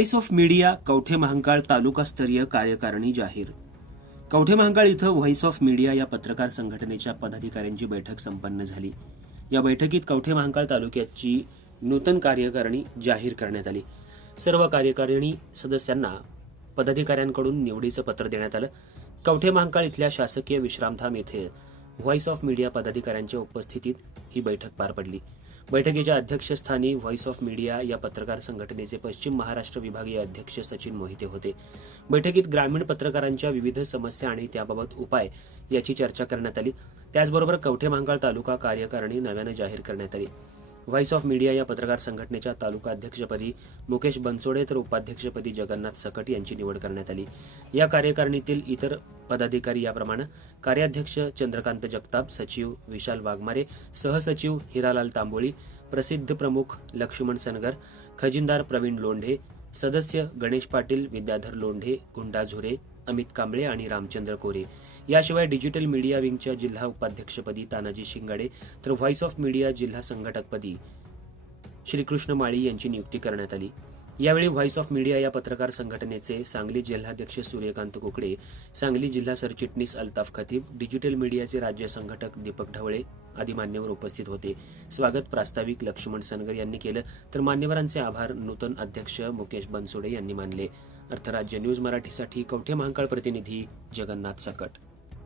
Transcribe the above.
Voice of media Kavathe Mahankal तालुकास्तरीय कार्यकारिणी जाहीर. कवठे महांकाळ इथं व्हॉइस ऑफ मीडिया या पत्रकार संघटनेच्या पदाधिकाऱ्यांची बैठक संपन्न झाली. या बैठकीत कवठे महांकाळ तालुक्याची नूतन कार्यकारिणी जाहीर करण्यात आली. सर्व कार्यकारिणी सदस्यांना पदाधिकाऱ्यांकडून निवडीचं पत्र देण्यात आलं. कवठे महांकाळ इथल्या शासकीय विश्रामधाम येथे व्हॉइस ऑफ मीडिया पदाधिकाऱ्यांच्या उपस्थितीत ही बैठक पार पडली. बैठकीच्या अध्यक्षस्थानी व्हॉइस ऑफ मीडिया या पत्रकार संघटनेचे पश्चिम महाराष्ट्र विभागीय अध्यक्ष सचिन मोहिते होते. बैठकीत ग्रामीण पत्रकारांच्या विविध समस्या आणि त्याबाबत उपाय याची चर्चा करण्यात आली. त्याचबरोबर कवठे महांकाळ तालुका कार्यकारिणी नव्यानं जाहीर करण्यात आली. व्हॉइस ऑफ मीडिया या पत्रकार संघटनेच्या तालुका अध्यक्षपदी मुकेश बनसोडे तर उपाध्यक्षपदी जगन्नाथ सकट यांची निवड करण्यात आली. या कार्यकारिणीतील इतर पदाधिकारी याप्रमाणे: कार्याध्यक्ष चंद्रकांत जगताप, सचिव विशाल वाघमारे, सहसचिव हिरालाल तांबोळी, प्रसिद्ध प्रमुख लक्ष्मण सनगर, खजिनदार प्रवीण लोंढे, सदस्य गणेश पाटील, विद्याधर लोंढे, गुंडा झुरे, अमित कांबळे आणि रामचंद्र कोरे. याशिवाय डिजिटल मीडिया विंगच्या जिल्हा उपाध्यक्षपदी तानाजी शिंगाडे तर व्हॉइस ऑफ मीडिया जिल्हा संघटकपदी श्रीकृष्ण माळी यांची नियुक्ती करण्यात आली. यावेळी व्हॉइस ऑफ मीडिया या पत्रकार संघटनेचे सांगली जिल्हाध्यक्ष सूर्यकांत कुकडे, सांगली जिल्हा सरचिटणीस अल्ताफ खतीब, डिजिटल मीडियाचे राज्य संघटक दीपक ढवळे आदी मान्यवर उपस्थित होते. स्वागत प्रास्ताविक लक्ष्मण सनगर यांनी केलं, तर मान्यवरांचे आभार नूतन अध्यक्ष मुकेश बनसोडे यांनी मानले. अर्थराज्य न्यूज मराठीसाठी कवठे महांकाळ प्रतिनिधी जगन्नाथ सकट.